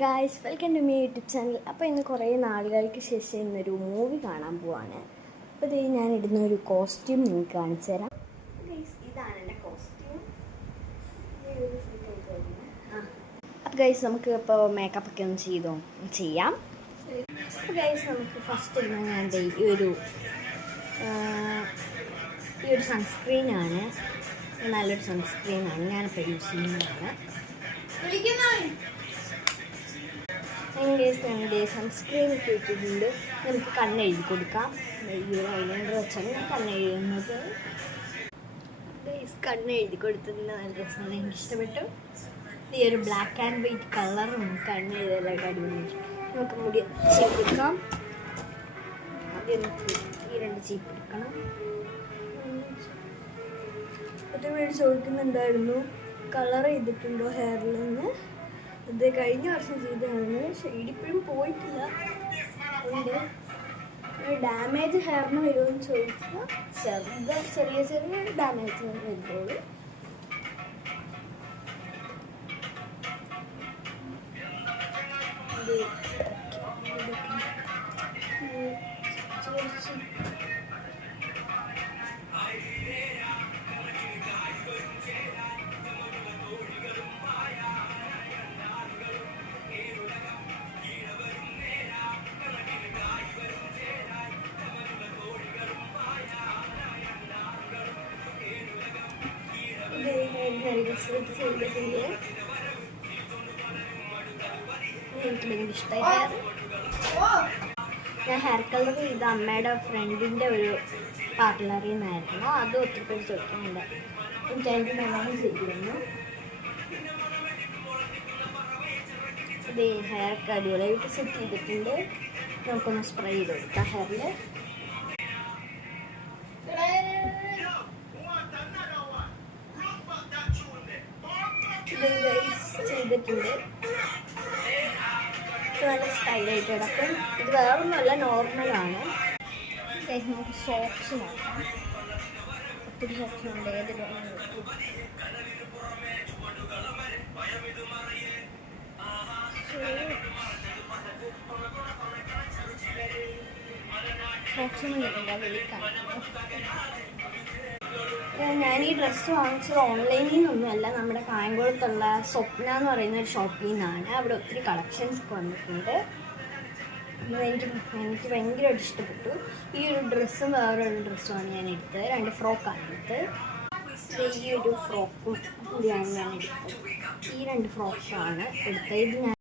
Guys, welcome to me YouTube channel. അപ്പോൾ ഇന്ന് കുറേ നാളുകൾക്ക് ശേഷം ഇന്നൊരു മൂവി കാണാൻ പോവാണ്. അപ്പോൾ ഇത് ഞാൻ ഇടുന്ന ഒരു കോസ്റ്റ്യൂം നിങ്ങൾക്ക് കാണിച്ചു തരാം. ഗൈസ്, ഇതാണ് എൻ്റെ കോസ്റ്റ്യൂം. അപ്പോൾ ഗൈസ്, നമുക്ക് ഇപ്പോൾ മേക്കപ്പ് ഒക്കെ ഒന്ന് ചെയ്യാം. അപ്പോൾ ഗൈസ്, നമുക്ക് ഫസ്റ്റ് ഞാൻ ഈ ഒരു സൺസ്ക്രീനാണ്. നല്ലൊരു സൺസ്ക്രീനാണ് ഞാനിപ്പോൾ യൂസ് ചെയ്യുന്നതാണ്. ഞങ്ങളുടെ സൺസ്ക്രീൻ ഒക്കെ ഇട്ടിട്ടുണ്ട്. നമുക്ക് കണ്ണെഴുതി കൊടുക്കാം. ഈ ഒരു ഐലൈനർ വെച്ചാണ് ഞാൻ കണ്ണെഴുതുന്നത്. കണ്ണെഴുതി കൊടുത്തത് നല്ല രസമാണ്, എനിക്ക് ഇഷ്ടപ്പെട്ടു. ഈ ഒരു ബ്ലാക്ക് ആൻഡ് വൈറ്റ് കളറും കണ്ണെഴുതലൊക്കെ അടിപൊളി. നമുക്ക് മുടി ചീപ്പെടുക്കാം. ആദ്യം നമുക്ക് ഈ രണ്ട് ചീപ്പെടുക്കണം. ഒറ്റ പേര് ചോദിക്കുന്നുണ്ടായിരുന്നു കളർ ചെയ്തിട്ടുണ്ടോ ഹെയറിൽ നിന്ന്. ഇത് കഴിഞ്ഞ വർഷം ചെയ്തതാണ്. ഷെയ്ഡ് ഇപ്പോഴും പോയിട്ടില്ല. അതുകൊണ്ട് ഡാമേജ് ഹെയറിന് വരുമെന്ന് ചോദിച്ചാൽ ചെറിയ ഡാമേജ് വരുമ്പോളൂ. എനിക്ക് ഭയങ്കര ഇഷ്ടമായി. ഞാൻ ഹെയർ കളർ ചെയ്ത അമ്മയുടെ ഫ്രണ്ടിൻ്റെ ഒരു പാർലറിൽ നിന്നായിരുന്നു. അതും ഒത്തിരി പേര് ചോദിക്കുന്നുണ്ട്. എനിക്ക് നല്ലോണം ചെയ്തിരുന്നു. ഇത് ഹെയർ ഒക്കെ അടിപൊളിയായിട്ട് സെറ്റ് ചെയ്തിട്ടുണ്ട്. നമുക്കൊന്ന് സ്പ്രേ ചെയ്ത് കൊടുക്കാം ഹെയറിൽ. ചെയ്തിട്ടുണ്ട്. നല്ല സ്റ്റൈലായിട്ട് കിടക്കും. ഇത് വേറൊന്നുമല്ല, നോർമലാണ്. നമുക്ക് സോക്സ് നോക്കാം. ഒത്തിരി സോക്സ് ഉണ്ട്. ഏത് സോക്സൊന്നും കിട്ടില്ല, വിളിക്കാം. ഞാൻ ഈ ഡ്രസ്സ് വാങ്ങിച്ചത് ഓൺലൈനിൽ നിന്നൊന്നുമല്ല, നമ്മുടെ കായംകുളത്തുള്ള സ്വപ്ന എന്ന് പറയുന്ന ഒരു ഷോപ്പിൽ നിന്നാണ്. അവിടെ ഒത്തിരി കളക്ഷൻസ് ഒക്കെ വന്നിട്ടുണ്ട്. എനിക്ക് ഭയങ്കരമായിട്ട് ഇഷ്ടപ്പെട്ടു. ഈ ഒരു ഡ്രസ്സും വേറൊരു ഡ്രസ്സുമാണ് ഞാൻ എടുത്തത്. 2 ഫ്രോക്കാണ് എടുത്തത്. ഈ ഒരു ഫ്രോക്കും കൂടിയാണ് ഞാൻ എടുത്തത്. ഈ 2 ഫ്രോക്കാണ് എടുത്തത്. ഇത് ഞാൻ